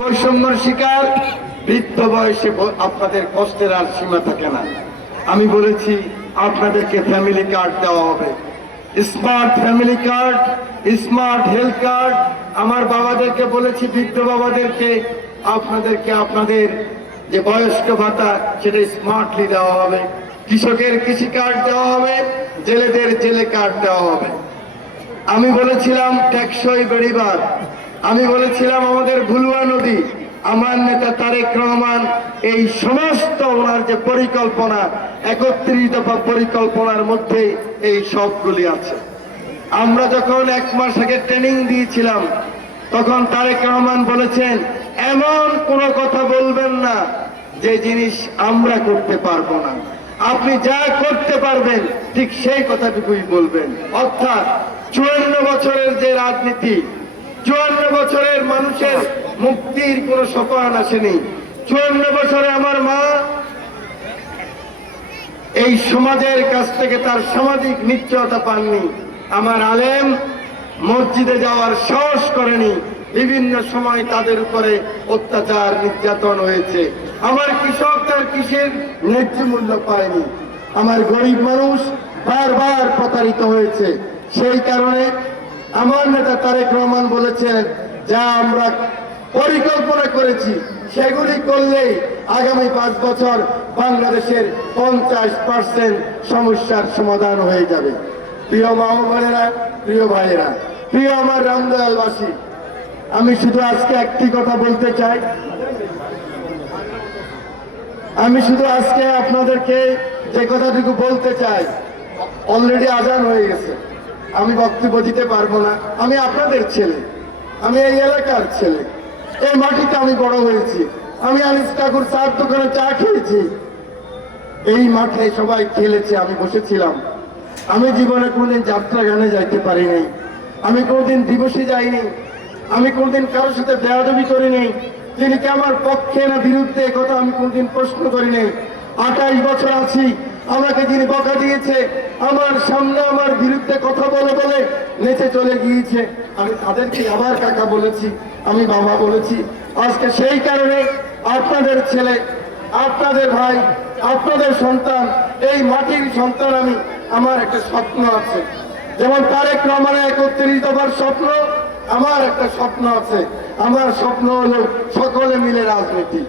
বৈষম্যের শিকার বৃদ্ধ বয়সে আপনাদের কষ্টের আর সীমা থাকে না। আমি বলেছি আপনাদেরকে ফ্যামিলি কার্ড দেওয়া হবে, smart family card, smart health card. আমার বাবাদেরকে বলেছি, বৃদ্ধ বাবাদেরকে, আপনাদেরকে আপনাদের যে বয়স্ক ভাতা সেটা স্মার্টলি দেওয়া হবে, কৃষকের কৃষি কার্ড দেওয়া হবে, জেলেদের জেলে কার্ড দেওয়া হবে। আমি বলেছিলাম টেকসই বেড়িবাঁধ, আমি বলেছিলাম আমাদের ভুলুয়া নদী। আমার নেতা তারেক রহমান এই সমস্ত ওনার যে পরিকল্পনা, 31 দফা পরিকল্পনার মধ্যে এই সবগুলি আছে। আমরা যখন 1 মাস আগে ট্রেনিং দিয়েছিলাম তখন তারেক রহমান বলেছেন, এমন কোনো কথা বলবেন না যে জিনিস আমরা করতে পারবো না, আপনি যা করতে পারবেন ঠিক সেই কথাটুকুই বলবেন। অর্থাৎ 54 বছরের যে রাজনীতি, 54 বছরের মানুষের মুক্তির কোনো সোপান আসেনি। 54 বছরে আমার মা এই সমাজের কাছ থেকে তার সামাজিক নিশ্চয়তা পাননি। আমার আলেম মসজিদে যাওয়ার সাহস করেনি। বিভিন্ন সময় তাদের উপরে অত্যাচার নির্যাতন হয়েছে। আমার কৃষক তার কৃষির ন্যায্য মূল্য পায়নি। আমার গরিব মানুষ বারবার প্রতারিত হয়েছে। সেই কারণে আমার নেতা তারেক রহমান বলেছেন, যা আমরা পরিকল্পনা করেছি সেগুলি করলেই আগামী 5 বছর বাংলাদেশের 50% সমস্যার সমাধান হয়ে যাবে। প্রিয় মা বোনেরা, প্রিয় ভাইয়েরা, প্রিয় আমার রামদয়ালবাসী, আমি শুধু আজকে একটি কথা বলতে চাই। আমি শুধু আজকে আপনাদেরকে যে কথাটুকু বলতে চাই, অলরেডি আজান হয়ে গেছে, আমি বক্তব্য দিতে পারবো না। আমি আপনাদের ছেলে, আমি এই এলাকার ছেলে, এই মাটিতে আমি বড় হয়েছি। আমি আনিস ঠাকুর চার দোকানে চা খেয়েছি, এই মাঠে সবাই খেলেছে, আমি বসেছিলাম। আমি জীবনে কোনদিন যাত্রা গানে যাইতে পারি নাই, আমি কোনদিন দিবসে যাইনি, আমি কোনদিন কারোর সাথে বেয়াদবি করিনি। তিনি কি আমার পক্ষে না বিরুদ্ধে, কথা আমি কোনদিন প্রশ্ন করিনি। 28 বছর আছি, আমাকে যিনি বকা দিয়েছে, আমার সামনে আমার বিরুদ্ধে কথা বলে বলে নেচে চলে গিয়েছে, আমি তাদেরকে আবার কাকা বলেছি, আমি বাবা বলেছি। আজকে সেই কারণে আপনাদের ছেলে, আপনাদের ভাই, আপনাদের সন্তান, এই মাটির সন্তান আমি, আমার একটা স্বপ্ন আছে। যেমন তারেক রহমানের 31 দফার স্বপ্ন, আমার একটা স্বপ্ন আছে। আমার স্বপ্ন হলো সকলে মিলে রাজনীতি,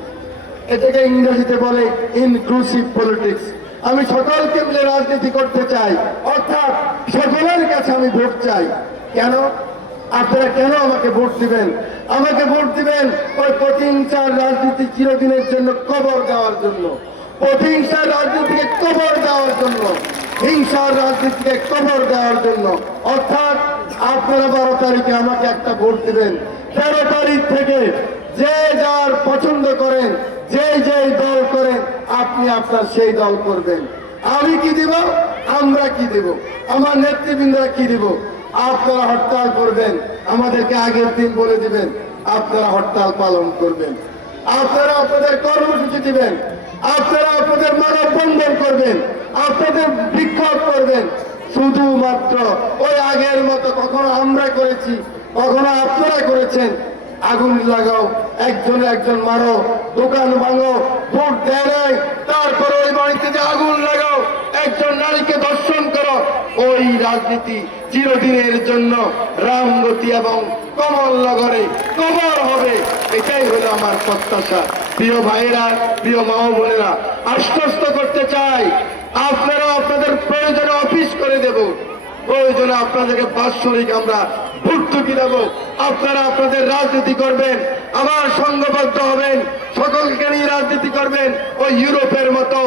এটাকে ইংরেজিতে বলে ইনক্লুসিভ পলিটিক্স। আমি সকলকে মিলে রাজনীতি করতে চাই, অর্থাৎ সকলের কাছে আমি ভোট চাই। কেন আপনারা কেন আমাকে ভোট দিবেন? আমাকে ভোট দিবেন ওই প্রতিহিংসার রাজনীতি চিরদিনের জন্য কবর দেওয়ার জন্য, প্রতিহিংসার রাজনীতিকে কবর দেওয়ার জন্য, হিংসার রাজনীতিকে কবর দেওয়ার জন্য। অর্থাৎ আপনারা 12 তারিখে আমাকে একটা ভোট দিবেন। 13 তারিখ থেকে যে যার পছন্দ করেন, যে যেই দল করেন, আপনি আপনার সেই দল করবেন। আমি কি দিব, আমরা কি দিব, আমার নেতৃবৃন্দরা কি দিব। আপনারা হরতাল করবেন, আমাদেরকে আগের দিন বলে দিবেন, আপনারা হরতাল পালন করবেন। আপনারা আপনাদের কর্মসূচি দিবেন, আপনারা আপনাদের মানববন্ধন করবেন, আপনাদের বিক্ষোভ করবেন। শুধুমাত্র ওই আগের মতো কখনো আমরা করেছি, কখনো আপনারা করেছেন, আগুন লাগাও, একজনে একজন মারো, দোকান ভাঙো, ভোট দেয় নাই, তারপরে ওই বাড়িতে যে আগুন লাগাও, একজন নারীকে ধর্ষণ করো, ওই রাজনীতি চিরদিনের জন্য রামগতি এবং কমলনগরে কবর হবে। এটাই হলো আমার প্রত্যাশা। প্রিয় ভাইয়েরা, প্রিয় মা বোনেরা, আশ্বস্ত করতে চাই, আপনারা আপনাদের প্রয়োজনে অফিস করে দেব, প্রয়োজনে আপনাদেরকে বাৎসরিক আমরা ভর্তুকি দেব। আপনারা আপনাদের রাজনীতি করবেন, আবার সংঘবদ্ধ হবেন, সকলকে নিয়ে রাজনীতি করবেন। ওই ইউরোপের মতো,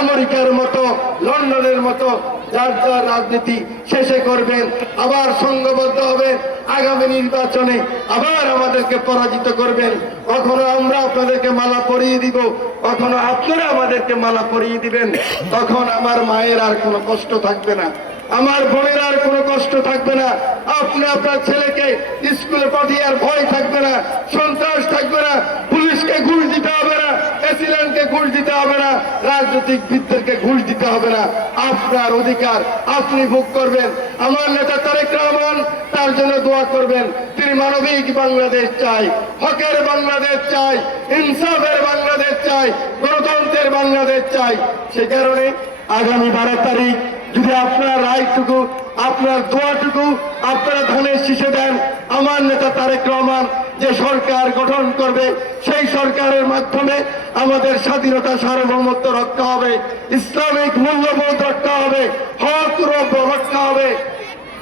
আমেরিকার মতো, লন্ডনের মতো যার যার রাজনীতি শেষে করবেন, আবার সংঘবদ্ধ হবেন। আগামী নির্বাচনে আবার আমাদেরকে পরাজিত করবেন। কখনো আমরা আপনাদেরকে মালা পরিয়ে দিব, কখনো আপনারা আমাদেরকে মালা পরিয়ে দিবেন। তখন আমার মায়ের আর কোনো কষ্ট থাকবে না, আমার বোনের আর কোনো কষ্ট থাকবে না। আপনি আপনার ছেলেকে স্কুলে পাঠিয়ে আর ভয় থাকবে না, সন্ত্রাস থাকবে না, পুলিশকে ঘুষ দিতে হবে না, এসিল্যান্ডকে ঘুষ দিতে হবে না, রাজনৈতিকবিদদেরকে ঘুষ দিতে হবে না। আপনার অধিকার আপনি ভোগ করবেন। আমার নেতা তারেক রহমান তার জন্য দোয়া করবেন। তিনি মানবিক বাংলাদেশ চাই, হকের বাংলাদেশ চাই, ইনসাফের বাংলাদেশ চাই, গণতন্ত্রের বাংলাদেশ চাই। সে কারণে আগামী 12 তারিখ যদি আপনার রায়টুকু, আপনার দোয়াটুকু আপনারা ধানের শীষে দেন, আমার নেতা তারেক রহমান যে সরকার গঠন করবে সেই সরকারের মাধ্যমে আমাদের স্বাধীনতা সার্বভৌমত্ব রক্ষা হবে, ইসলামিক মূল্যবোধ রক্ষা হবে, হক রক্ষা হবে,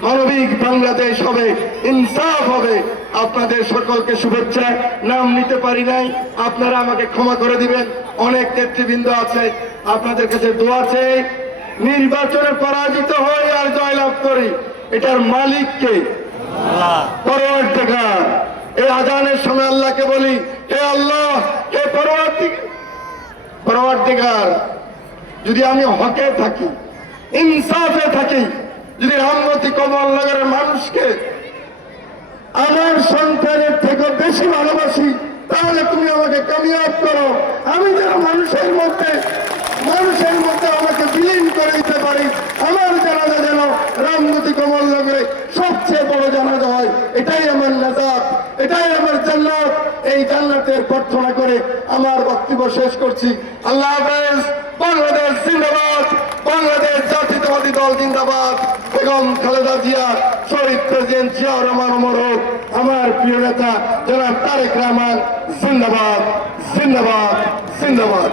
মানবিক বাংলাদেশ হবে, ইনসাফ হবে। আপনাদের সকলকে শুভেচ্ছা। নাম নিতে পারি নাই, আপনারা আমাকে ক্ষমা করে দিবেন। অনেক নেতৃবৃন্দ আছে, আপনাদের কাছে দোয়া চেয়ে নির্বাচনে পরাজিত হই আর জয়লাভ করি, এটার মালিককে পরওয়ারদিগার। এই আজানের সময় আল্লাহকে বলি, হে আল্লাহ, হে পরওয়ারদিগার, যদি আমি হকে থাকি, ইনসাফে থাকি, যদি রামগতি কমলনগরের মানুষকে আমার সন্তানের থেকে বেশি ভালোবাসি, তাহলে তুমি আমাকে কামিয়াব করো। আমি যেন মানুষের মধ্যে আমাকে বিলীন করে দিতে পারি। আমার জানাজা যেন রামগতি কমলনগরে সবচেয়ে বড় জানাজা হয়। এটাই আমার নাজাত, এটাই আমার জান্নাত। এই জান্নাতের প্রার্থনা করে আমার বক্তব্য শেষ করছি। আল্লাহ হাফেজ। বাংলাদেশ জিন্দাবাদ, বাংলাদেশ জাতীয়তাবাদী দল জিন্দাবাদ। বেগম খালেদা জিয়া, শহীদ প্রেসিডেন্ট জিয়াউর রহমান অমর হোক। আমার প্রিয় নেতা জনাব তারেক রহমান জিন্দাবাদ, জিন্দাবাদ, জিন্দাবাদ।